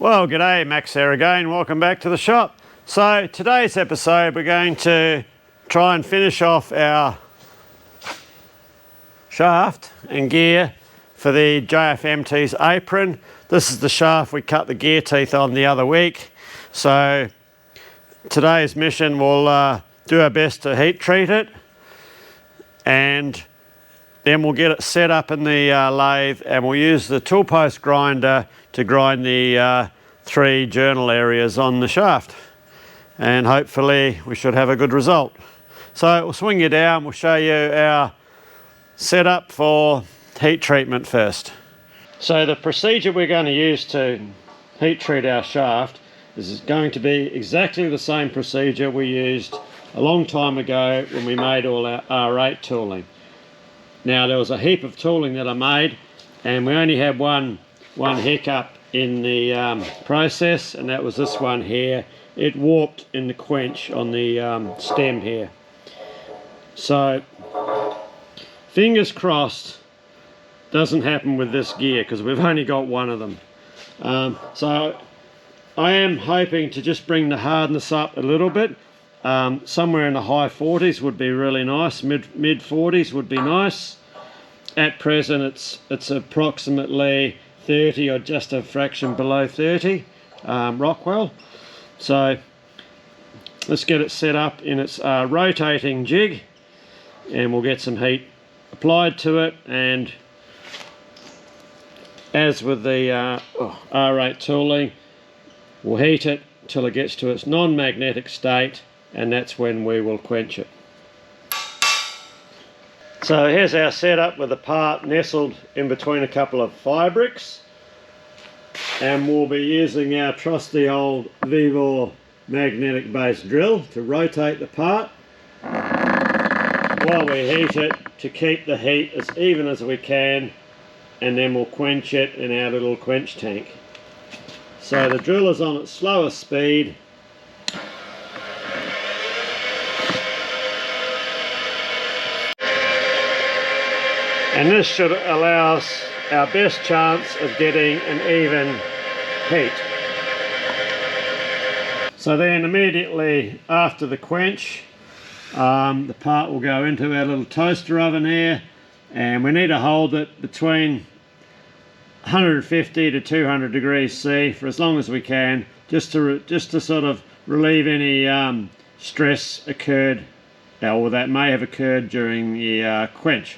Well, g'day, Max here again. Welcome back to the shop. So today's episode we're going to try and finish off our shaft and gear for the JFMT's Apron. This is the shaft we cut the gear teeth on the other week. So today's mission will do our best to heat treat it, and then we'll get it set up in the lathe, and we'll use the tool post grinder to grind the 3 journal areas on the shaft, and hopefully we should have a good result. So we'll swing you down, we'll show you our setup for heat treatment first. So the procedure we're going to use to heat treat our shaft is going to be exactly the same procedure we used a long time ago when we made all our R8 tooling. Now there was a heap of tooling that I made, and we only had one hiccup in the process, and that was this one here. It warped in the quench on the stem here. So fingers crossed doesn't happen with this gear, because we've only got one of them. So I am hoping to just bring the hardness up a little bit. Somewhere in the high 40s would be really nice. Mid 40s would be nice. At present it's approximately 30 or just a fraction below 30 Rockwell. So let's get it set up in its rotating jig, and we'll get some heat applied to it. And as with the R8 tooling, we'll heat it till it gets to its non-magnetic state, and that's when we will quench it. So here's our setup with the part nestled in between a couple of fire bricks, and we'll be using our trusty old Vevor magnetic base drill to rotate the part while we heat it, to keep the heat as even as we can, and then we'll quench it in our little quench tank. So the drill is on its slowest speed, and this should allow us our best chance of getting an even heat. So then immediately after the quench, the part will go into our little toaster oven here, and we need to hold it between 150 to 200 degrees C for as long as we can, just to sort of relieve any stress occurred, or that may have occurred during the quench.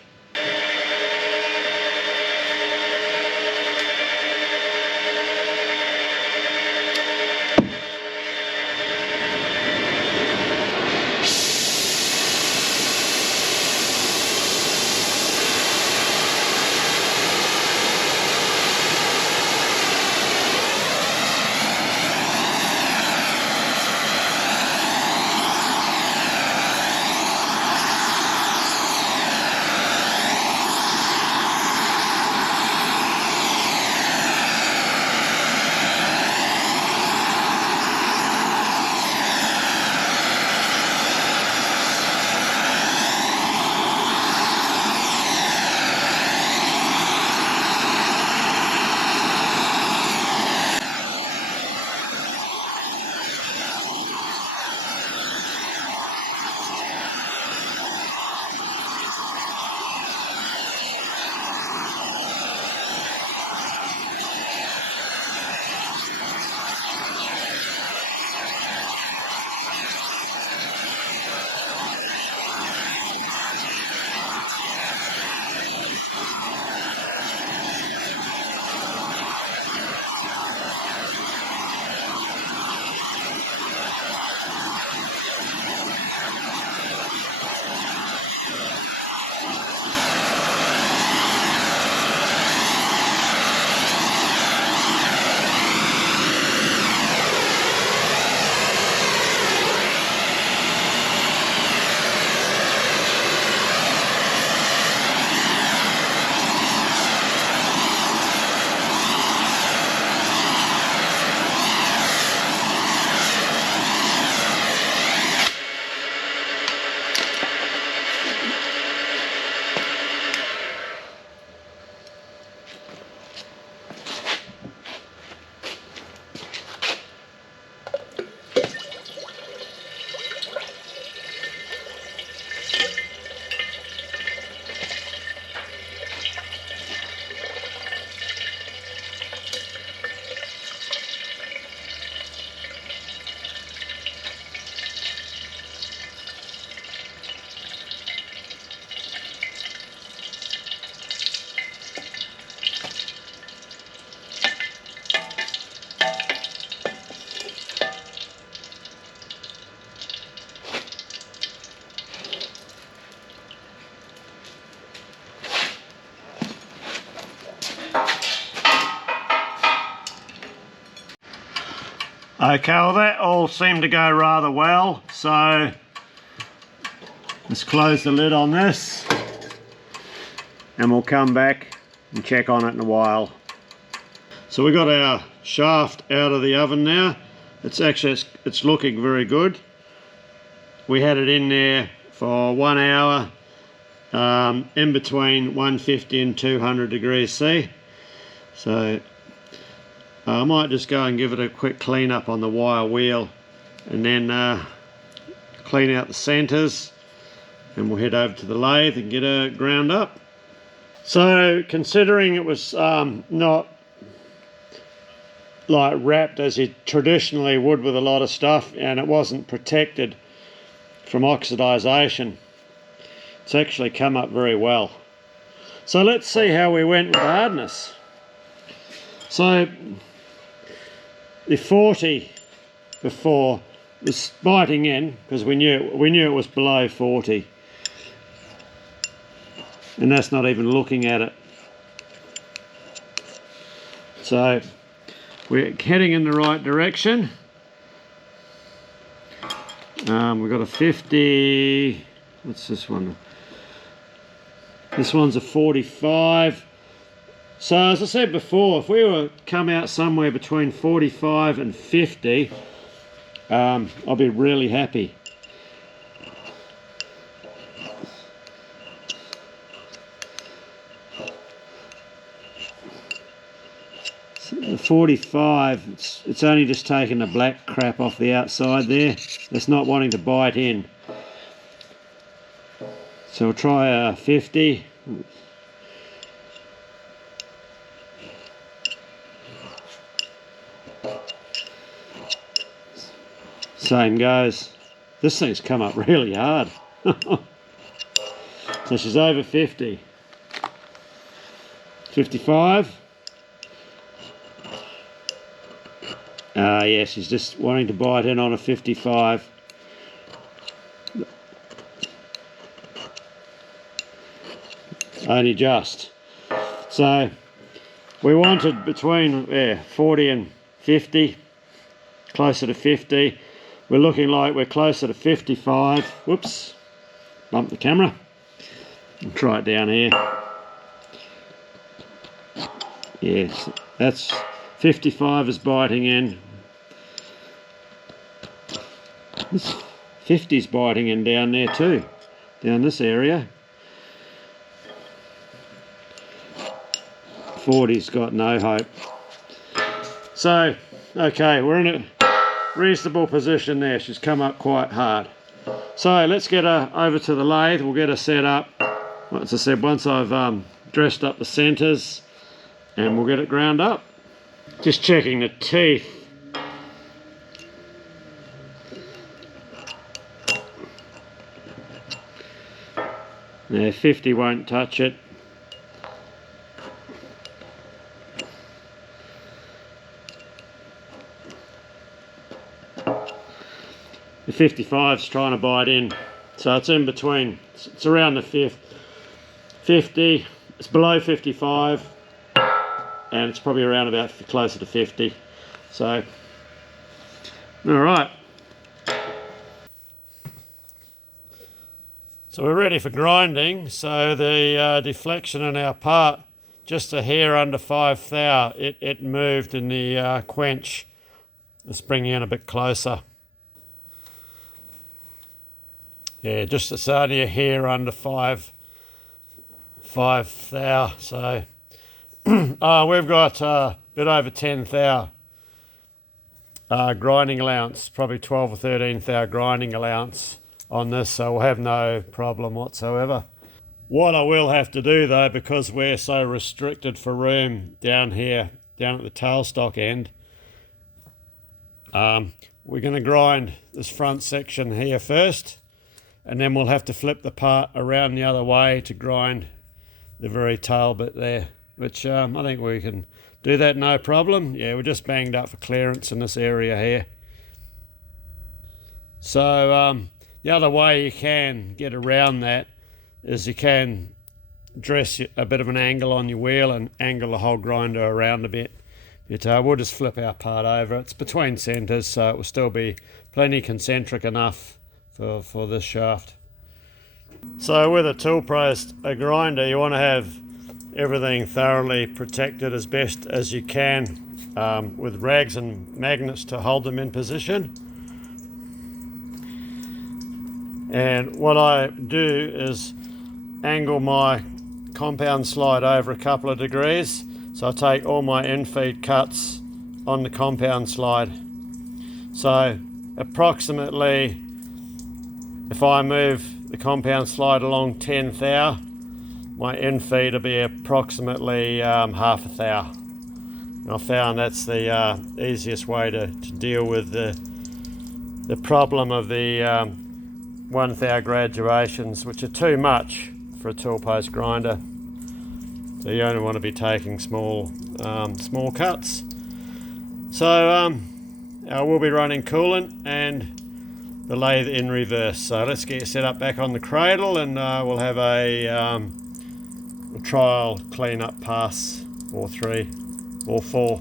Okay, well that all seemed to go rather well, so let's close the lid on this and we'll come back and check on it in a while. So we got our shaft out of the oven now. It's looking very good. We had it in there for 1 hour, in between 150 and 200 degrees C. So I might just go and give it a quick clean up on the wire wheel and then clean out the centres, and we'll head over to the lathe and get her ground up. So considering it was not like wrapped as you traditionally would with a lot of stuff, and it wasn't protected from oxidisation, it's actually come up very well. So let's see how we went with hardness. So the 40 before was biting in because we knew it was below 40, and that's not even looking at it. So we're heading in the right direction. We've got a 50, what's this one? This one's a 45. So as I said before, if we were come out somewhere between 45 and 50, I'll be really happy. So the 45, it's only just taking the black crap off the outside there. It's not wanting to bite in. So we'll try a 50. Same goes. This thing's come up really hard. So she's over 50. 55. Yeah, she's just wanting to bite in on a 55. Only just. So we wanted between 40 and 50, closer to 50. We're looking like we're closer to 55. Whoops, bumped the camera. I'll try it down here. Yes, that's 55 is biting in. This 50's biting in down there too, down this area. 40's got no hope. So, okay, we're in a reasonable position there. She's come up quite hard. So let's get her over to the lathe. We'll get her set up. As I said, once I've dressed up the centres, and we'll get it ground up. Just checking the teeth. Now 50 won't touch it. The 55's trying to bite in, so it's in between. It's around the 50. It's below 55, and it's probably around about closer to 50. So, all right. So we're ready for grinding. So the deflection in our part, just a hair under 5 thou, it moved in the quench. Let's bring in a bit closer. Yeah, just it's only a hair under 5 thou. So we've got a bit over 10 thou grinding allowance, probably 12 or 13 thou grinding allowance on this, so we'll have no problem whatsoever. What I will have to do though, because we're so restricted for room down here, down at the tailstock end, we're going to grind this front section here first, and then we'll have to flip the part around the other way to grind the very tail bit there, which I think we can do that no problem. Yeah, we're just banged up for clearance in this area here. So the other way you can get around that is you can dress a bit of an angle on your wheel and angle the whole grinder around a bit, we'll just flip our part over. It's between centres, so it will still be plenty concentric enough for this shaft. So with a tool post, a grinder, you want to have everything thoroughly protected as best as you can with rags and magnets to hold them in position. And what I do is angle my compound slide over a couple of degrees, so I take all my infeed cuts on the compound slide. So approximately, if I move the compound slide along 10 thou, my infeed will be approximately half a thou. And I found that's the easiest way to deal with the problem of the 1 thou graduations, which are too much for a tool post grinder. So you only want to be taking small cuts. So we'll be running coolant and the lathe in reverse. So let's get set up back on the cradle, and we'll have a trial clean-up pass, or 3 or 4.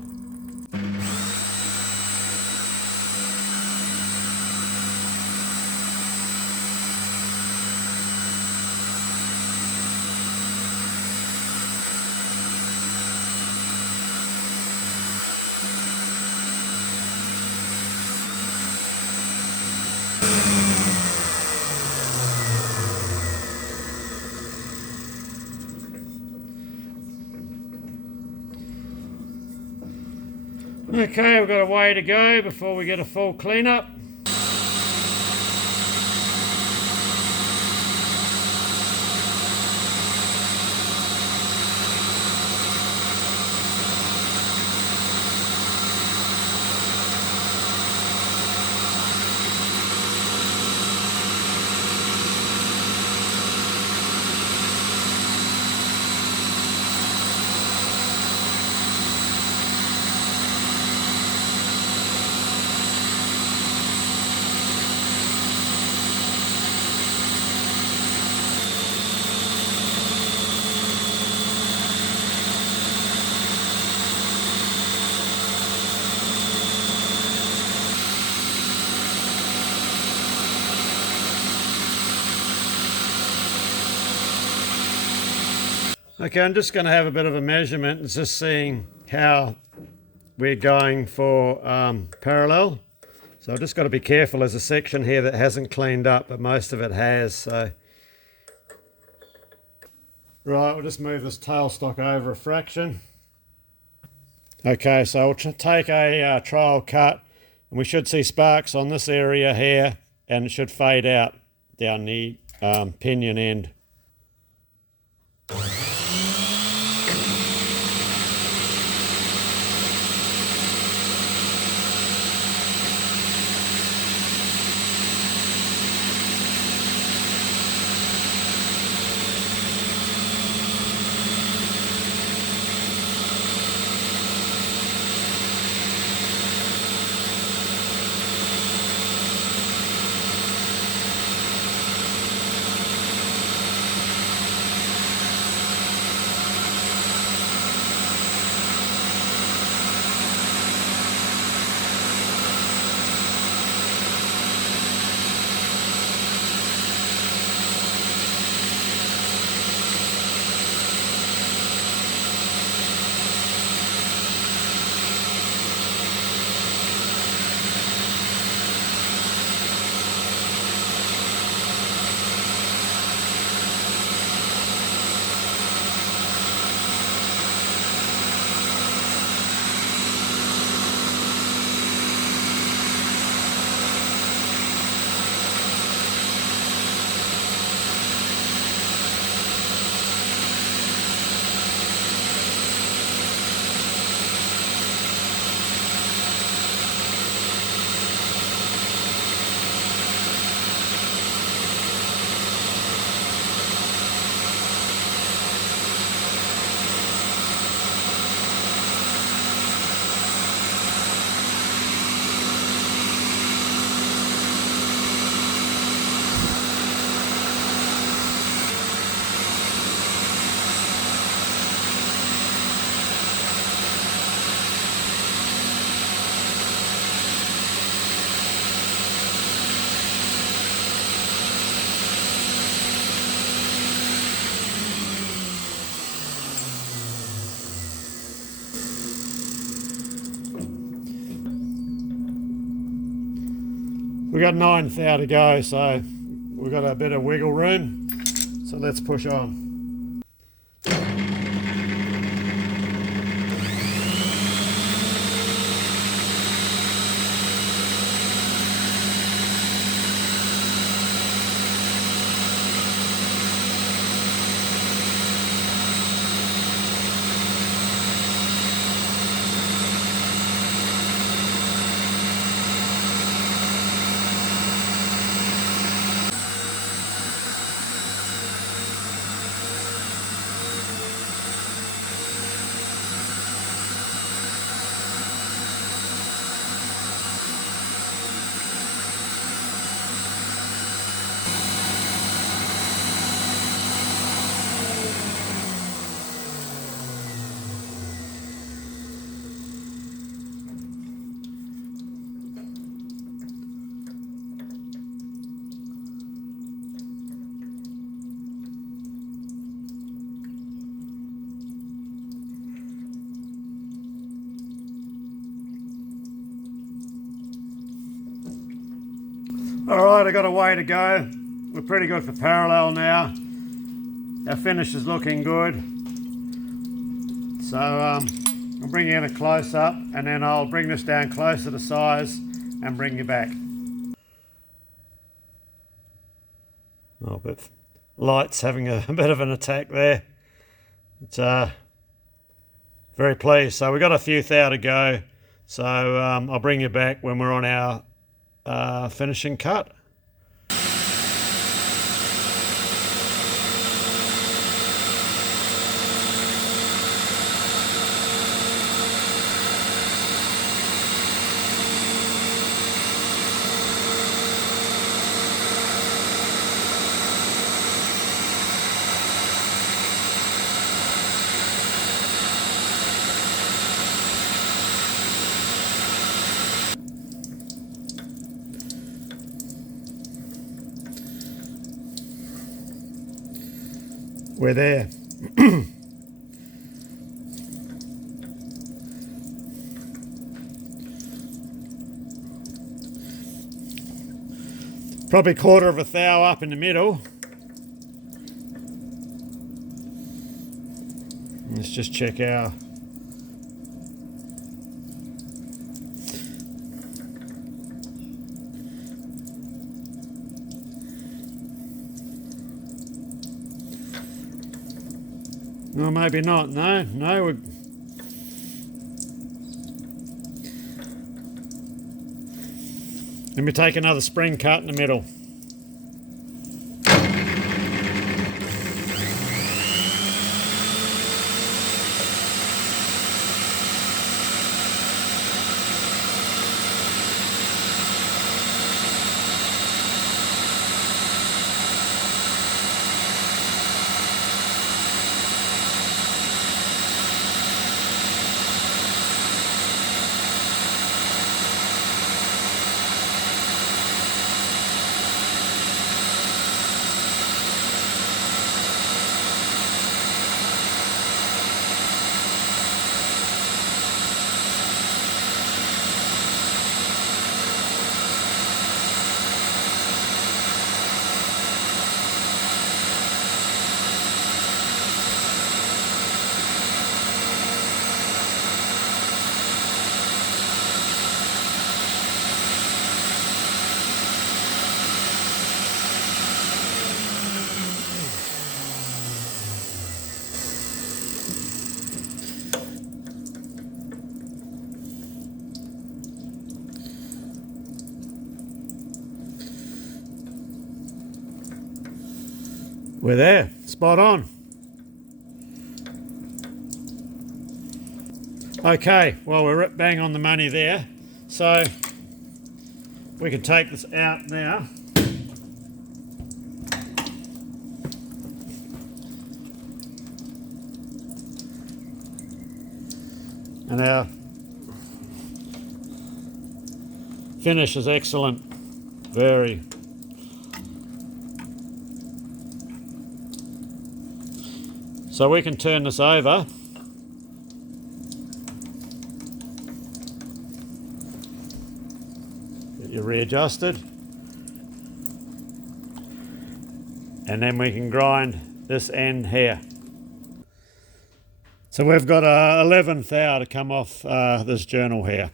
Okay, we've got a way to go before we get a full cleanup. Okay, I'm just going to have a bit of a measurement and just seeing how we're going for parallel. So I've just got to be careful. There's a section here that hasn't cleaned up, but most of it has. So right, we'll just move this tailstock over a fraction. Okay, so we'll take a trial cut, and we should see sparks on this area here, and it should fade out down the pinion end. We've got 9 thou to go, so we've got a bit of wiggle room. So let's push on. Alright, I got a way to go. We're pretty good for parallel now. Our finish is looking good. So I'll bring you in a close up and then I'll bring this down closer to size and bring you back. Oh, but light's having a bit of an attack there. It's very pleased. So we've got a few thou to go. So I'll bring you back when we're on our finishing cut. We're there. Probably 1/4 of a thou up in the middle. Let's just check our well, maybe not. No. Let me take another spring cut in the middle. We're there, spot on. Okay, well we're bang on the money there. So we can take this out now. And our finish is excellent, very. So we can turn this over. Get you readjusted. and then we can grind this end here. So we've got a 11th thou to come off this journal here.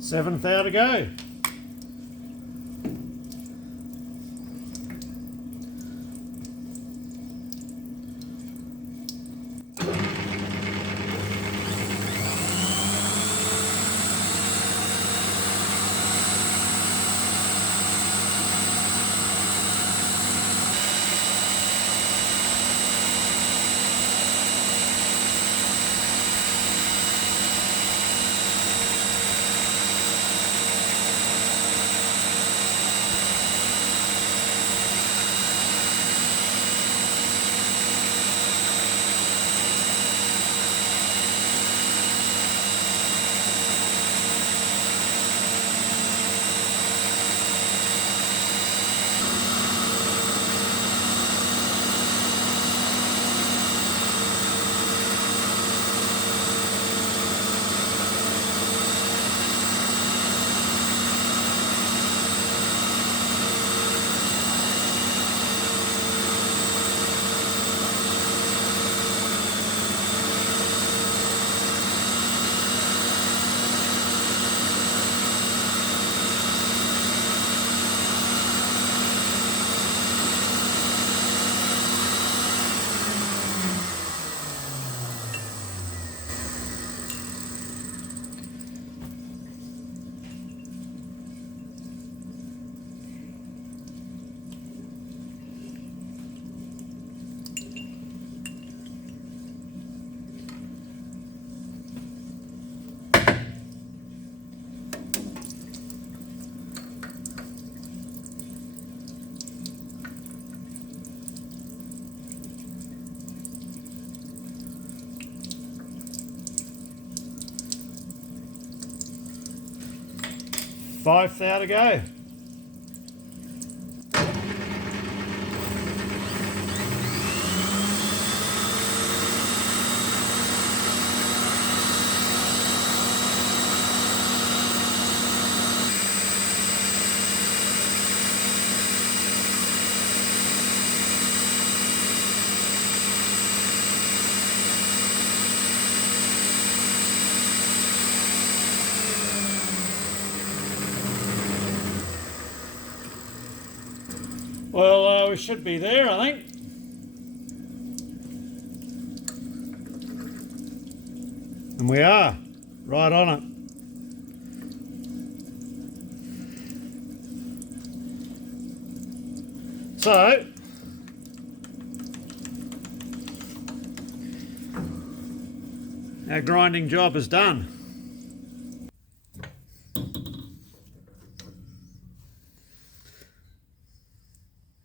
Seventh thou to go. Fifth thou to go. Well, we should be there, I think. And we are, right on it. So, our grinding job is done.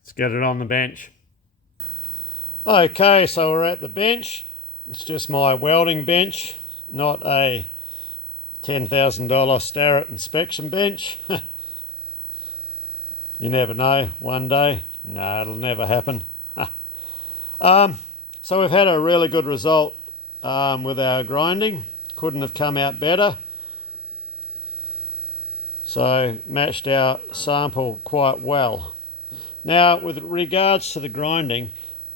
Let's get it on the bench. Okay, so we're at the bench. It's just my welding bench, not a $10,000 Starrett inspection bench. You never know, one day. No, it'll never happen. So we've had a really good result with our grinding. Couldn't have come out better. So matched our sample quite well. Now with regards to the grinding,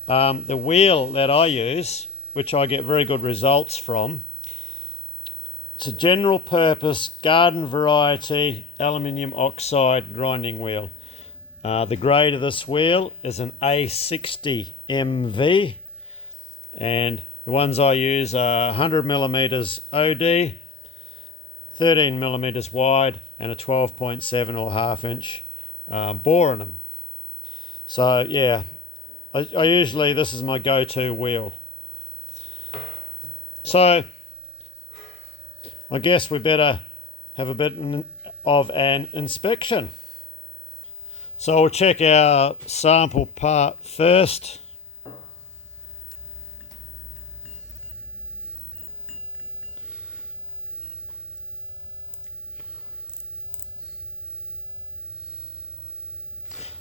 the wheel that I use, which I get very good results from, it's a general purpose garden variety aluminium oxide grinding wheel. The grade of this wheel is an A60 MV, and the ones I use are 100 millimeters OD, 13 millimeters wide, and a 12.7 or half inch bore in them. So yeah, I usually, this is my go-to wheel. So I guess we better have a bit of an inspection. So we'll check our sample part first.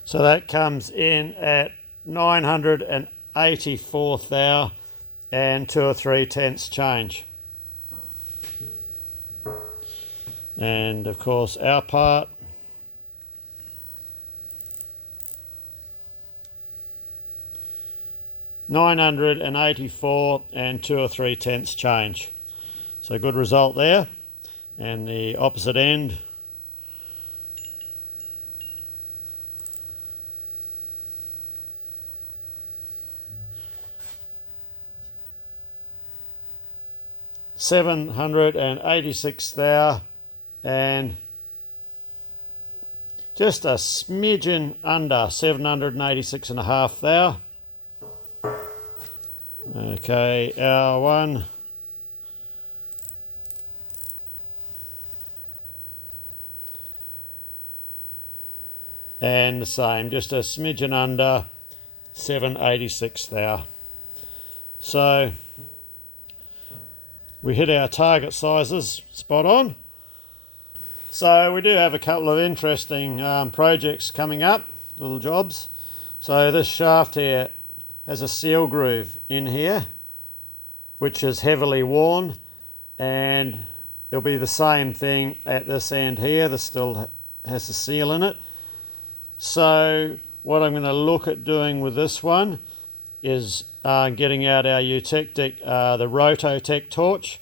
So that comes in at 984 thou and 2 or 3 tenths change. And of course our part, $984 and 2 or 3 tenths change. So good result there. And the opposite end, $786 thou and just a smidgen under 786.5 thou. Okay, our one. And the same, just a smidgen under 786 thou. So we hit our target sizes spot on. So we do have a couple of interesting projects coming up, little jobs. So this shaft here has a seal groove in here, which is heavily worn, and there'll be the same thing at this end here. This still has a seal in it. So what I'm going to look at doing with this one is getting out our eutectic, the Rototec torch,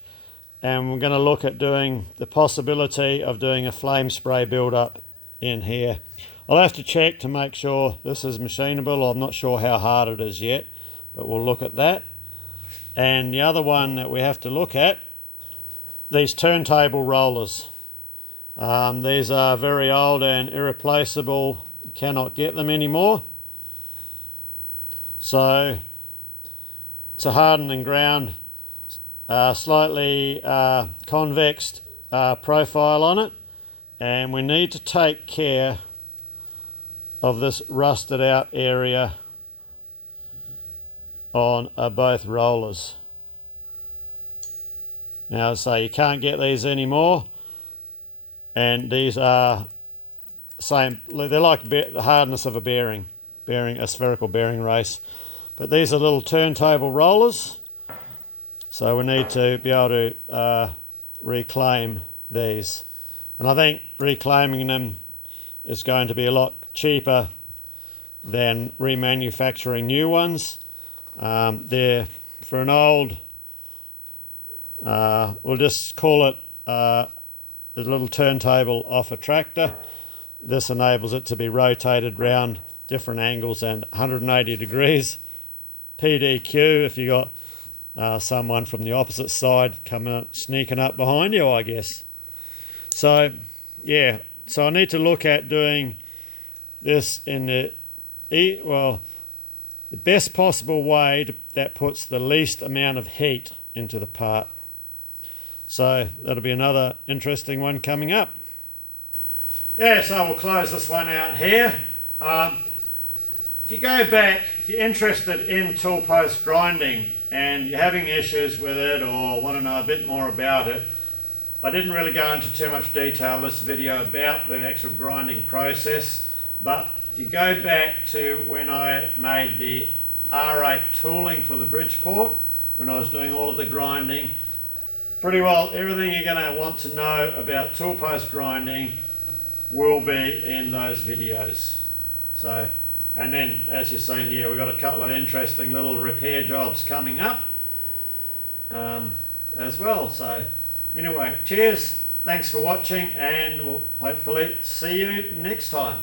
and we're going to look at doing the possibility of doing a flame spray build-up in here. I'll have to check to make sure this is machinable. I'm not sure how hard it is yet, but we'll look at that. And the other one that we have to look at, these turntable rollers. These are very old and irreplaceable. You cannot get them anymore. So it's a hardened and ground, slightly convex profile on it, and we need to take care of this rusted out area on both rollers. Now, so you can't get these anymore, and these are same. They're like the hardness of a bearing, a spherical bearing race, but these are little turntable rollers. So we need to be able to reclaim these, and I think reclaiming them is going to be a lot cheaper than remanufacturing new ones. They're for an old, we'll just call it a little turntable off a tractor. This enables it to be rotated round different angles and 180 degrees. PDQ if you got someone from the opposite side coming up, sneaking up behind you, I guess. So yeah, so I need to look at doing this in the best possible way that puts the least amount of heat into the part. So that'll be another interesting one coming up. Yeah, so we'll close this one out here. If you go back, if you're interested in tool post grinding and you're having issues with it or want to know a bit more about it, I didn't really go into too much detail in this video about the actual grinding process, but if you go back to when I made the R8 tooling for the Bridgeport, when I was doing all of the grinding, pretty well everything you're going to want to know about tool post grinding will be in those videos. So, and then as you've seen here, we've got a couple of interesting little repair jobs coming up as well. So anyway, cheers, thanks for watching, and we'll hopefully see you next time.